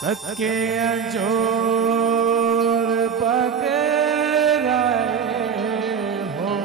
सत्के अंजोर पकड़ाए हो।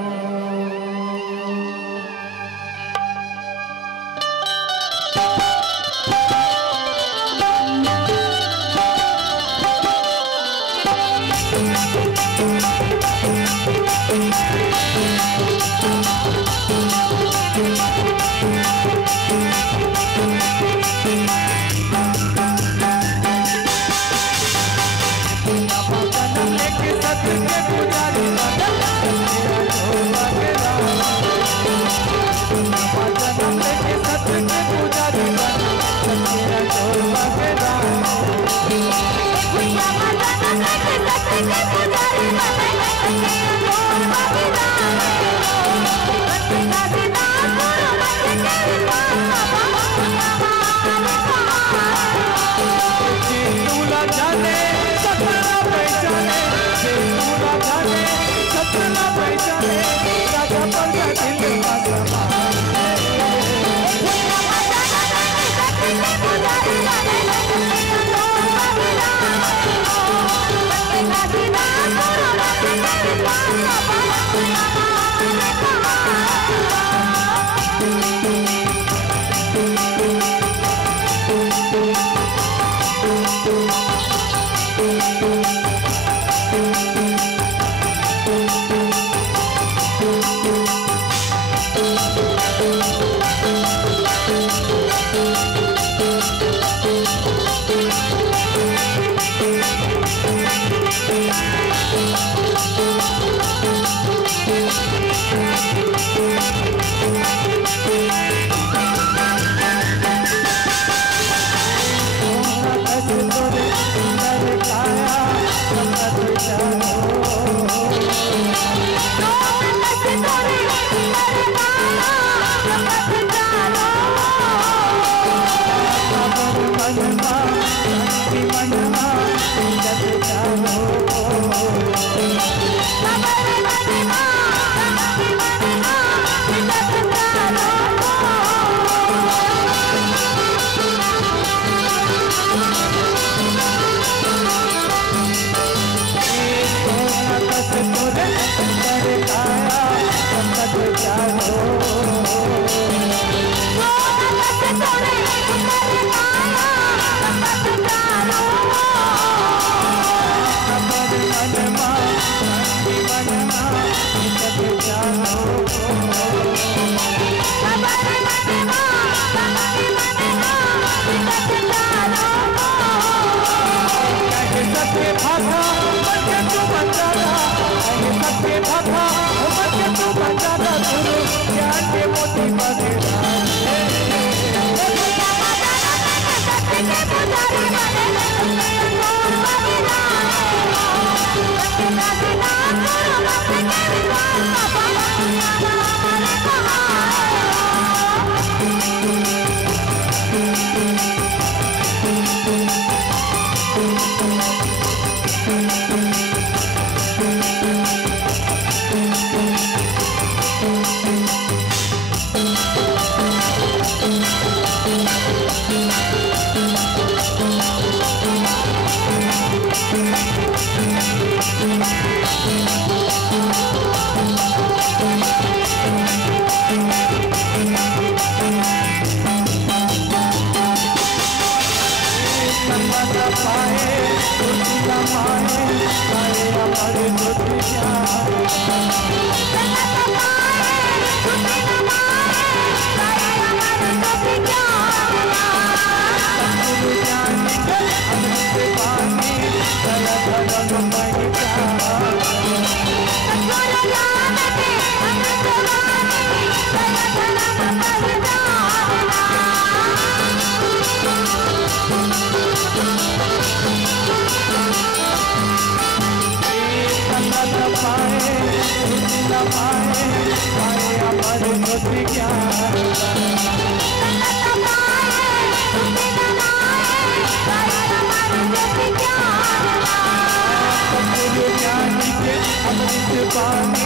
पानी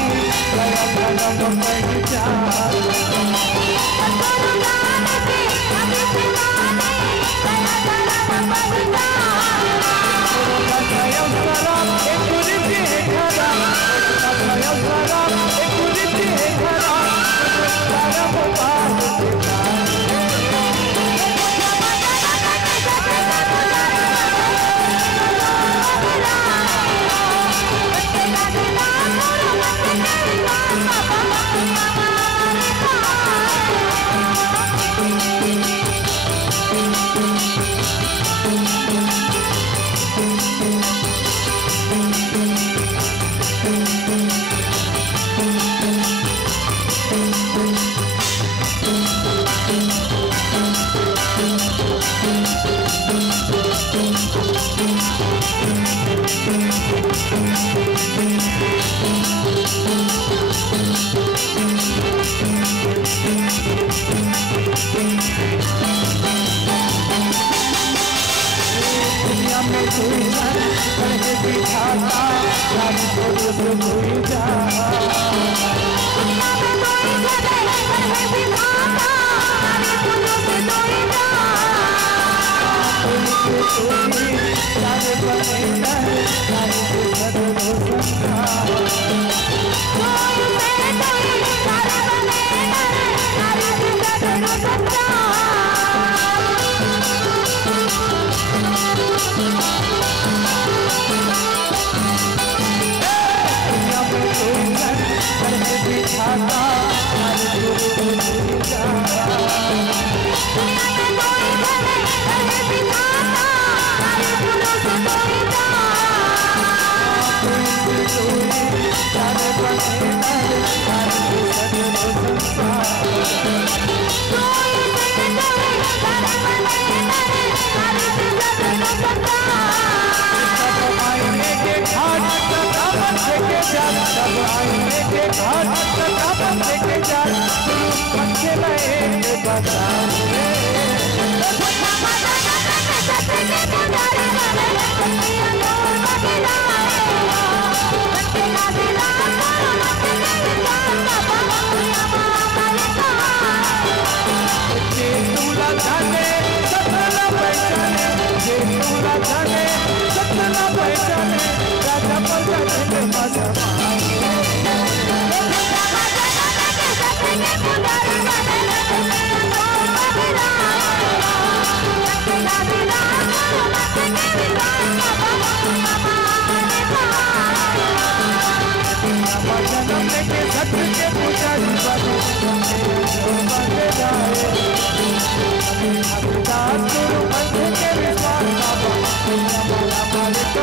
करके बिठाता सारी फूलों से धोई जा दुनिया में कोई जगह करके बिठाता सारी फूलों से धोई जा कोई सारे बने रहे सारी सदरो संसार कोई में कोई सारे बने रहे सारी सदरो संसार दुनिया में कोई जन करके बिठाता सारी फूलों से धोई जा दुनिया में कोई जगह करके बिठाता सारी फूलों से धोई जा सारे बने रहे सारी सदरो संसार कोई में कोई सारे बने रहे सारी सदरो संसार आईने के घाट कदम लेके जा सब आईने के घाट कदम लेके जा पंखे लहे के बाजार दूल्हा जाने सपना पहचाने जे दूल्हा जाने सपना पहचाने राजा पर जाने मजा जन्म लेके सत्य के पुजारी बने बने जाए अभिदास गुरु मंत्र के विश्वास बाबा हमारा मालिक